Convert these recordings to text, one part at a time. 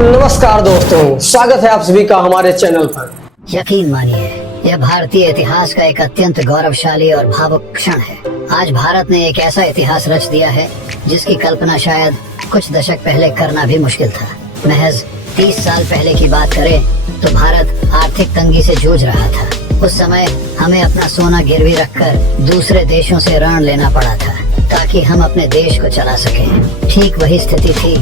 नमस्कार दोस्तों, स्वागत है आप सभी का हमारे चैनल पर। यकीन मानिए, यह भारतीय इतिहास का एक अत्यंत गौरवशाली और भावुक क्षण है। आज भारत ने एक ऐसा इतिहास रच दिया है जिसकी कल्पना शायद कुछ दशक पहले करना भी मुश्किल था। महज 30 साल पहले की बात करें तो भारत आर्थिक तंगी से जूझ रहा था। उस समय हमें अपना सोना गिरवी रखकर दूसरे देशों से ऋण लेना पड़ा था ताकि हम अपने देश को चला सकें। ठीक वही स्थिति थी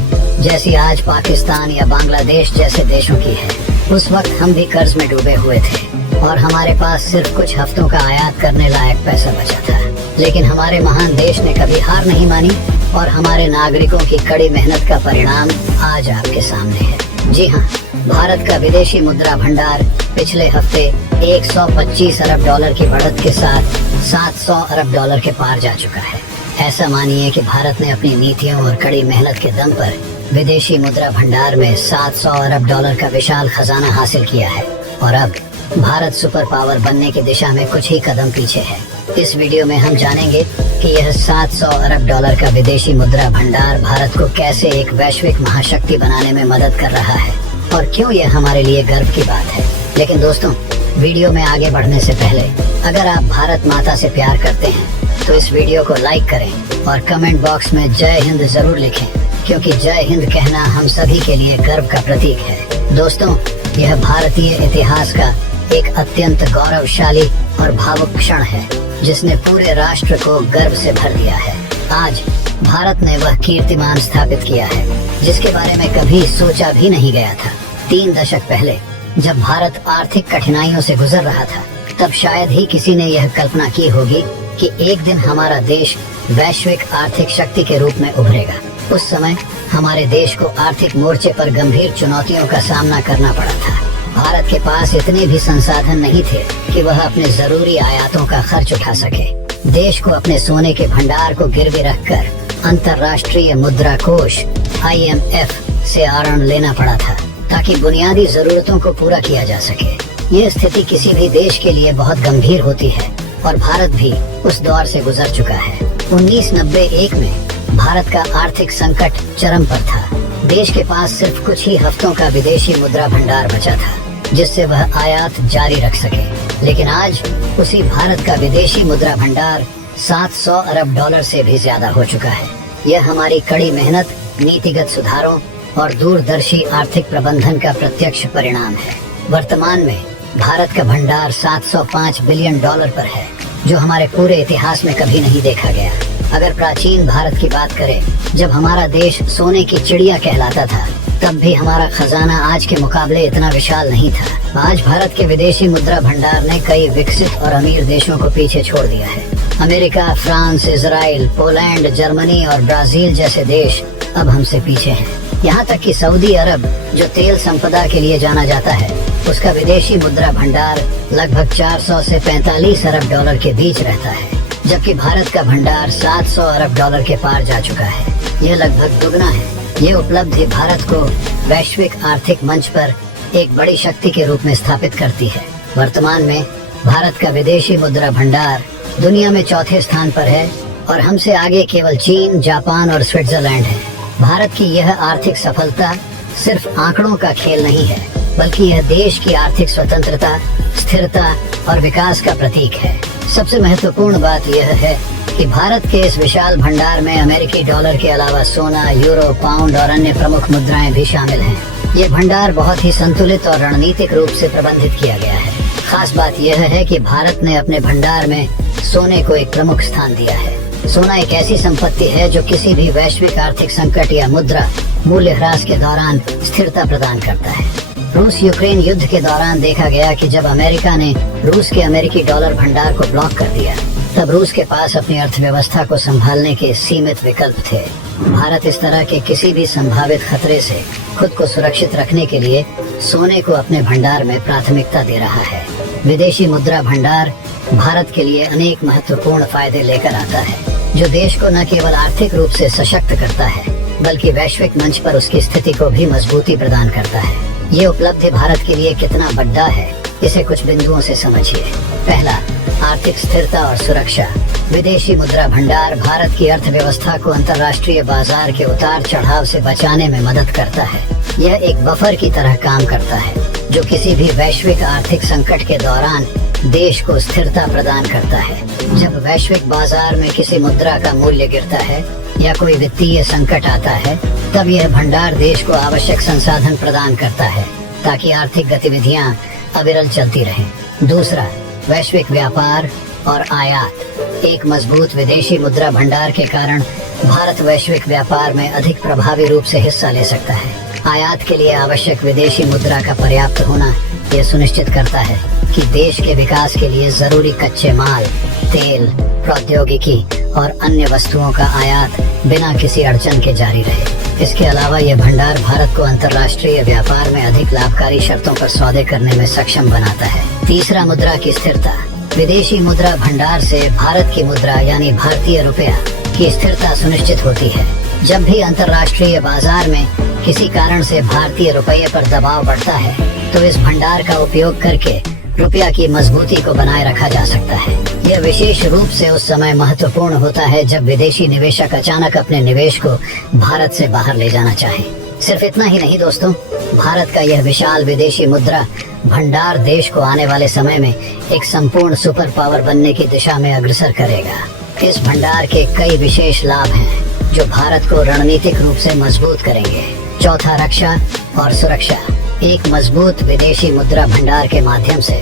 जैसी आज पाकिस्तान या बांग्लादेश जैसे देशों की है। उस वक्त हम भी कर्ज में डूबे हुए थे और हमारे पास सिर्फ कुछ हफ्तों का आयात करने लायक पैसा बचा था। लेकिन हमारे महान देश ने कभी हार नहीं मानी और हमारे नागरिकों की कड़ी मेहनत का परिणाम आज आपके सामने है। जी हाँ, भारत का विदेशी मुद्रा भंडार पिछले हफ्ते 125 अरब डॉलर की बढ़त के साथ 700 अरब डॉलर के पार जा चुका है। ऐसा मानिए कि भारत ने अपनी नीतियों और कड़ी मेहनत के दम पर विदेशी मुद्रा भंडार में 700 अरब डॉलर का विशाल खजाना हासिल किया है और अब भारत सुपर पावर बनने की दिशा में कुछ ही कदम पीछे है। इस वीडियो में हम जानेंगे कि यह 700 अरब डॉलर का विदेशी मुद्रा भंडार भारत को कैसे एक वैश्विक महाशक्ति बनाने में मदद कर रहा है और क्यों यह हमारे लिए गर्व की बात है। लेकिन दोस्तों, वीडियो में आगे बढ़ने से पहले अगर आप भारत माता से प्यार करते हैं तो इस वीडियो को लाइक करें और कमेंट बॉक्स में जय हिंद जरूर लिखें, क्योंकि जय हिंद कहना हम सभी के लिए गर्व का प्रतीक है। दोस्तों, यह भारतीय इतिहास का एक अत्यंत गौरवशाली और भावुक क्षण है जिसने पूरे राष्ट्र को गर्व से भर दिया है। आज भारत ने वह कीर्तिमान स्थापित किया है जिसके बारे में कभी सोचा भी नहीं गया था। 3 दशक पहले जब भारत आर्थिक कठिनाइयों से गुजर रहा था, तब शायद ही किसी ने यह कल्पना की होगी कि एक दिन हमारा देश वैश्विक आर्थिक शक्ति के रूप में उभरेगा। उस समय हमारे देश को आर्थिक मोर्चे पर गंभीर चुनौतियों का सामना करना पड़ा था। भारत के पास इतने भी संसाधन नहीं थे कि वह अपने जरूरी आयातों का खर्च उठा सके। देश को अपने सोने के भंडार को गिरवी रखकर अंतर्राष्ट्रीय मुद्रा कोष IMF से ऋण लेना पड़ा था ताकि बुनियादी जरूरतों को पूरा किया जा सके। ये स्थिति किसी भी देश के लिए बहुत गंभीर होती है और भारत भी उस दौर से गुजर चुका है। 1991 में भारत का आर्थिक संकट चरम पर था। देश के पास सिर्फ कुछ ही हफ्तों का विदेशी मुद्रा भंडार बचा था जिससे वह आयात जारी रख सके। लेकिन आज उसी भारत का विदेशी मुद्रा भंडार 700 अरब डॉलर से भी ज्यादा हो चुका है। यह हमारी कड़ी मेहनत, नीतिगत सुधारों और दूरदर्शी आर्थिक प्रबंधन का प्रत्यक्ष परिणाम है। वर्तमान में भारत का भंडार 705 बिलियन डॉलर पर है, जो हमारे पूरे इतिहास में कभी नहीं देखा गया। अगर प्राचीन भारत की बात करें, जब हमारा देश सोने की चिड़िया कहलाता था, तब भी हमारा खजाना आज के मुकाबले इतना विशाल नहीं था। आज भारत के विदेशी मुद्रा भंडार ने कई विकसित और अमीर देशों को पीछे छोड़ दिया है। America, France, Israel, Poland, Germany और ब्राजील जैसे देश अब हमसे पीछे हैं। यहाँ तक कि सऊदी अरब, जो तेल संपदा के लिए जाना जाता है, उसका विदेशी मुद्रा भंडार लगभग 400 से 45 अरब डॉलर के बीच रहता है, जबकि भारत का भंडार 700 अरब डॉलर के पार जा चुका है। यह लगभग दुगना है। ये उपलब्धि भारत को वैश्विक आर्थिक मंच पर एक बड़ी शक्ति के रूप में स्थापित करती है। वर्तमान में भारत का विदेशी मुद्रा भंडार दुनिया में 4थे स्थान पर है और हमसे आगे केवल चीन, जापान और स्विट्जरलैंड है। भारत की यह आर्थिक सफलता सिर्फ आंकड़ों का खेल नहीं है, बल्कि यह देश की आर्थिक स्वतंत्रता, स्थिरता और विकास का प्रतीक है। सबसे महत्वपूर्ण बात यह है कि भारत के इस विशाल भंडार में अमेरिकी डॉलर के अलावा सोना, यूरो, पाउंड और अन्य प्रमुख मुद्राएं भी शामिल हैं। ये भंडार बहुत ही संतुलित और रणनीतिक रूप से प्रबंधित किया गया है। खास बात यह है कि भारत ने अपने भंडार में सोने को एक प्रमुख स्थान दिया है। सोना एक ऐसी संपत्ति है जो किसी भी वैश्विक आर्थिक संकट या मुद्रा मूल्यह्रास के दौरान स्थिरता प्रदान करता है। रूस यूक्रेन युद्ध के दौरान देखा गया कि जब अमेरिका ने रूस के अमेरिकी डॉलर भंडार को ब्लॉक कर दिया, तब रूस के पास अपनी अर्थव्यवस्था को संभालने के सीमित विकल्प थे। भारत इस तरह के किसी भी संभावित खतरे से खुद को सुरक्षित रखने के लिए सोने को अपने भंडार में प्राथमिकता दे रहा है। विदेशी मुद्रा भंडार भारत के लिए अनेक महत्वपूर्ण फायदे लेकर आता है, जो देश को न केवल आर्थिक रूप से सशक्त करता है, बल्कि वैश्विक मंच पर उसकी स्थिति को भी मजबूती प्रदान करता है। ये उपलब्धि भारत के लिए कितना बड़ा है, इसे कुछ बिंदुओं से समझिए। पहला, आर्थिक स्थिरता और सुरक्षा। विदेशी मुद्रा भंडार भारत की अर्थव्यवस्था को अंतर्राष्ट्रीय बाजार के उतार चढ़ाव से बचाने में मदद करता है। यह एक बफर की तरह काम करता है, जो किसी भी वैश्विक आर्थिक संकट के दौरान देश को स्थिरता प्रदान करता है। जब वैश्विक बाजार में किसी मुद्रा का मूल्य गिरता है या कोई वित्तीय संकट आता है, तब यह भंडार देश को आवश्यक संसाधन प्रदान करता है ताकि आर्थिक गतिविधियां अविरल चलती रहें। दूसरा, वैश्विक व्यापार और आयात। एक मजबूत विदेशी मुद्रा भंडार के कारण भारत वैश्विक व्यापार में अधिक प्रभावी रूप से हिस्सा ले सकता है। आयात के लिए आवश्यक विदेशी मुद्रा का पर्याप्त होना यह सुनिश्चित करता है कि देश के विकास के लिए जरूरी कच्चे माल, तेल, प्रौद्योगिकी और अन्य वस्तुओं का आयात बिना किसी अड़चन के जारी रहे। इसके अलावा यह भंडार भारत को अंतर्राष्ट्रीय व्यापार में अधिक लाभकारी शर्तों पर सौदे करने में सक्षम बनाता है। तीसरा, मुद्रा की स्थिरता। विदेशी मुद्रा भंडार से भारत की मुद्रा यानी भारतीय रुपया की स्थिरता सुनिश्चित होती है। जब भी अंतर्राष्ट्रीय बाजार में किसी कारण से भारतीय रुपये पर दबाव बढ़ता है, तो इस भंडार का उपयोग करके रुपया की मजबूती को बनाए रखा जा सकता है। यह विशेष रूप से उस समय महत्वपूर्ण होता है जब विदेशी निवेशक अचानक अपने निवेश को भारत से बाहर ले जाना चाहे। सिर्फ इतना ही नहीं दोस्तों, भारत का यह विशाल विदेशी मुद्रा भंडार देश को आने वाले समय में एक संपूर्ण सुपर पावर बनने की दिशा में अग्रसर करेगा। इस भंडार के कई विशेष लाभ हैं जो भारत को रणनीतिक रूप से मजबूत करेंगे। चौथा, रक्षा और सुरक्षा। एक मजबूत विदेशी मुद्रा भंडार के माध्यम से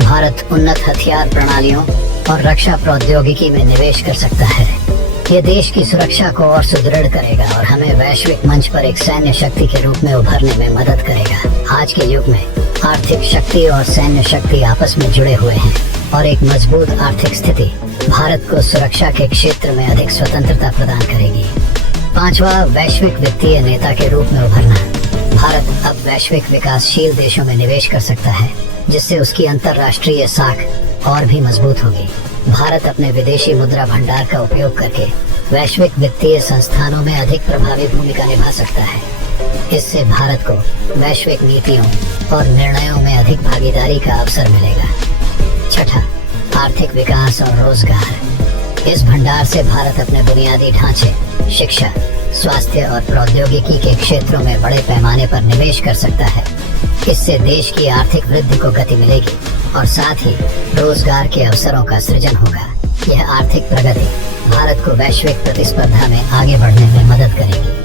भारत उन्नत हथियार प्रणालियों और रक्षा प्रौद्योगिकी में निवेश कर सकता है। यह देश की सुरक्षा को और सुदृढ़ करेगा और हमें वैश्विक मंच पर एक सैन्य शक्ति के रूप में उभरने में मदद करेगा। आज के युग में आर्थिक शक्ति और सैन्य शक्ति आपस में जुड़े हुए हैं और एक मजबूत आर्थिक स्थिति भारत को सुरक्षा के क्षेत्र में अधिक स्वतंत्रता प्रदान करेगी। पांचवा, वैश्विक वित्तीय नेता के रूप में उभरना। भारत अब वैश्विक विकासशील देशों में निवेश कर सकता है, जिससे उसकी अंतर्राष्ट्रीय साख और भी मजबूत होगी। भारत अपने विदेशी मुद्रा भंडार का उपयोग करके वैश्विक वित्तीय संस्थानों में अधिक प्रभावी भूमिका निभा सकता है। इससे भारत को वैश्विक नीतियों और निर्णयों में अधिक भागीदारी का अवसर मिलेगा। छठा, आर्थिक विकास और रोजगार। इस भंडार से भारत अपने बुनियादी ढांचे, शिक्षा, स्वास्थ्य और प्रौद्योगिकी के क्षेत्रों में बड़े पैमाने पर निवेश कर सकता है। इससे देश की आर्थिक वृद्धि को गति मिलेगी और साथ ही रोजगार के अवसरों का सृजन होगा। यह आर्थिक प्रगति भारत को वैश्विक प्रतिस्पर्धा में आगे बढ़ने में मदद करेगी।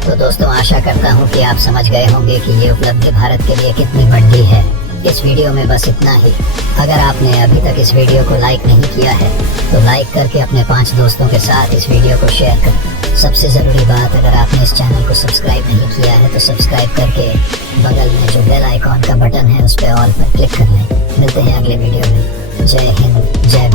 तो दोस्तों, आशा करता हूँ कि आप समझ गए होंगे कि ये उपलब्धि भारत के लिए कितनी बड़ी है। इस वीडियो में बस इतना ही। अगर आपने अभी तक इस वीडियो को लाइक नहीं किया है तो लाइक करके अपने 5 दोस्तों के साथ इस वीडियो को शेयर करें। सबसे ज़रूरी बात, अगर आपने इस चैनल को सब्सक्राइब नहीं किया है तो सब्सक्राइब करके बगल में जो बेल आइकॉन का बटन है उस पर ऑल पर क्लिक कर लें। मिलते हैं अगले वीडियो में। जय हिंद, जय